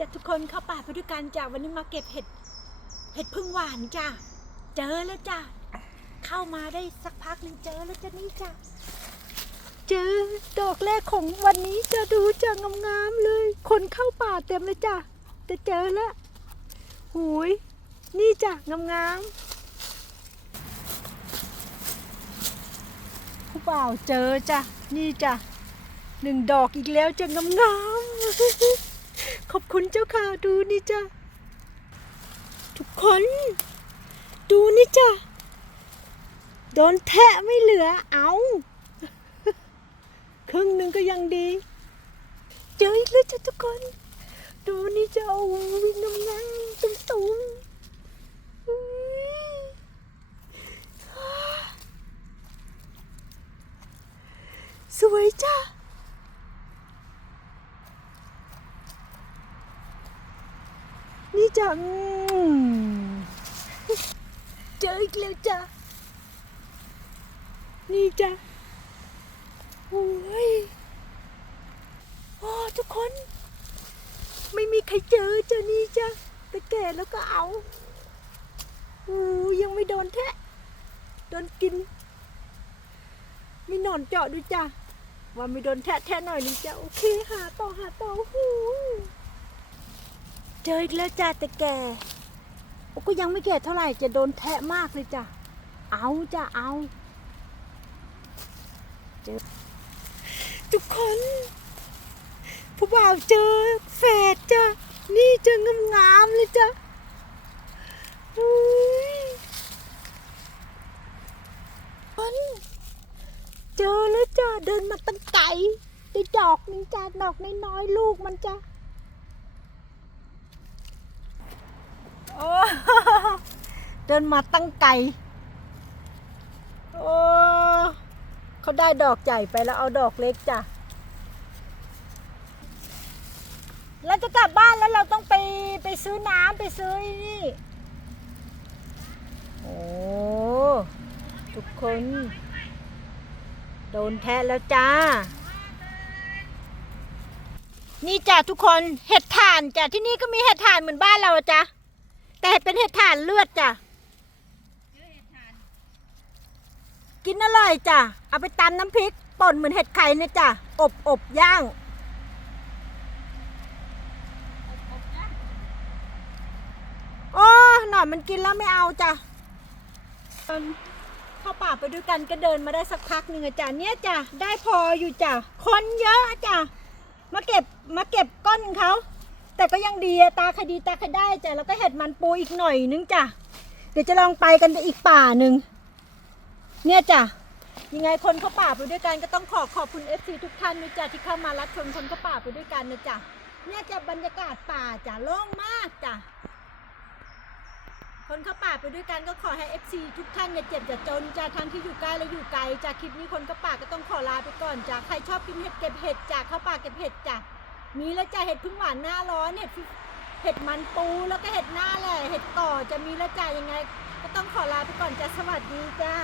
จ้ะทุกคนเข้าป่าไปด้วยกันจ้ะวันนี้มาเก็บเห็ด เห็ดพึ่งหวานจ้ะเจอแล้วจ้ะเข้ามาได้สักพักหนึ่งเจอแล้วจ้ะนี่จ้ะเจอดอกแรกของวันนี้จะดูจะงามๆเลย คนเข้าป่าเต็มเลยจ้ะแต่เจอแล้วหูยนี่จ้ะงามๆผู้บ่าวเจอจ้ะนี่จ้ะหนึ่งดอกอีกแล้วจะงามๆ ขอบคุณเจ้าค่ะ ดูนี่จ้ะทุกคน ดูนี่จ้ะโดนแทะไม่เหลือเอาครึ่งหนึ่งก็ยังดี เจออีกแล้วจ้ะทุกคน ดูนี่จ้ะโอ้ยน้ำงามตุ้มตุ้มสวยจ้ะ จ้ะอืมเจออีกแล้วจ้ะ นี่จ้ะ โอ้ยโอ้ทุกคน ไม่มีใครเจอเจ้ะนี่จ้ะ แต่แก่แล้วก็เอาโอ้ยังไม่โดนแทะ โดนกิน มีหนอนเจาะด้วยจ้ะว่าไม่โดนแทะแทะหน่อยนึงจ้ะ โอเคหาต่อหาต่อโอ้ เจออีกแล้วจ้ะแต่แกก็ยังไม่แก่เท่าไหร่จะโดนแทะมากเลยจ้ะ เอาจ้ะเอาเจอทุกคนผู้บ่าวเจอแฝดจ้ะ นี่เจองามงามๆเลยจ้ะอุ้ยคนเจอแล้วจ้ะเดินมาตั้งไกลได้ดอกหนึงจ้ะดอกน้อยๆลูกมันจ้ะ โอ้ เดินมาตั้งไกล โอ้เขาได้ดอกใหญ่ไปแล้วเอาดอกเล็กจ้ะ เราจะกลับบ้านแล้วเราต้องไปไปซื้อน้ำไปซื้อนี่ โอ้ ทุกคน โดนแทะแล้วจ้า นี่จ้ะทุกคนเห็ดถ่านจ้ะที่นี่ก็มีเห็ดถ่านเหมือนบ้านเราจ้ะแต่เป็นเห็ดถ่านเลือดจ้ะ กินอร่อยจ้ะ เอาไปตำน้ำพริกป่นเหมือนเห็ดไข่เนี่ยจ้ะ อบอบย่าง โอ้หน่อมันกินแล้วไม่เอาจ้ะเข้าป่าไปด้วยกันก็เดินมาได้สักพักหนึ่งอะจ้ะเนี่ยจ้ะ ได้พออยู่จ้ะ คนเยอะจ้ะ มาเก็บมาเก็บก้อนเขา แต่ก็ยังดีอะตาคดีตาคได้จ้ะ แล้วก็เห็ดมันปูอีกหน่อยนึงจ้ะ เดี๋ยวจะลองไปกันอีกป่าหนึ่ง เนี่ยจ้ะยังไงคนเขาป่าไปด้วยกันก็ต้องขอขอบคุณเอฟซีทุกท่านด้วยจ้ะที่เข้ามารับชมคนเขาป่าไปด้วยกันนะจ้ะเนี่ยจะบรรยากาศป่าจ้ะโล่งมากจ้ะคนเข้าป่าไปด้วยกันก็ขอให้ FC ทุกท่านอย่าเจ็บอย่าจนจ้ะทั้งที่อยู่ใกล้และอยู่ไกลจ้ะคลิปนี้คนเข้าป่าก็ต้องขอลาไปก่อนจ้ะใครชอบกินเห็ดเก็บเห็ดจ้ะเข้าป่าเก็บเห็ดจ้ะมีแล้วจ้ะเห็ดพึ่งหวานหน้าร้อนเห็ดเห็ดมันปูแล้วก็เห็ดหน้าแหละเห็ดก่อจะมีแล้วจ้ะยังไง ก็ต้องขอลาไปก่อนจ้ะสวัสดีจ้า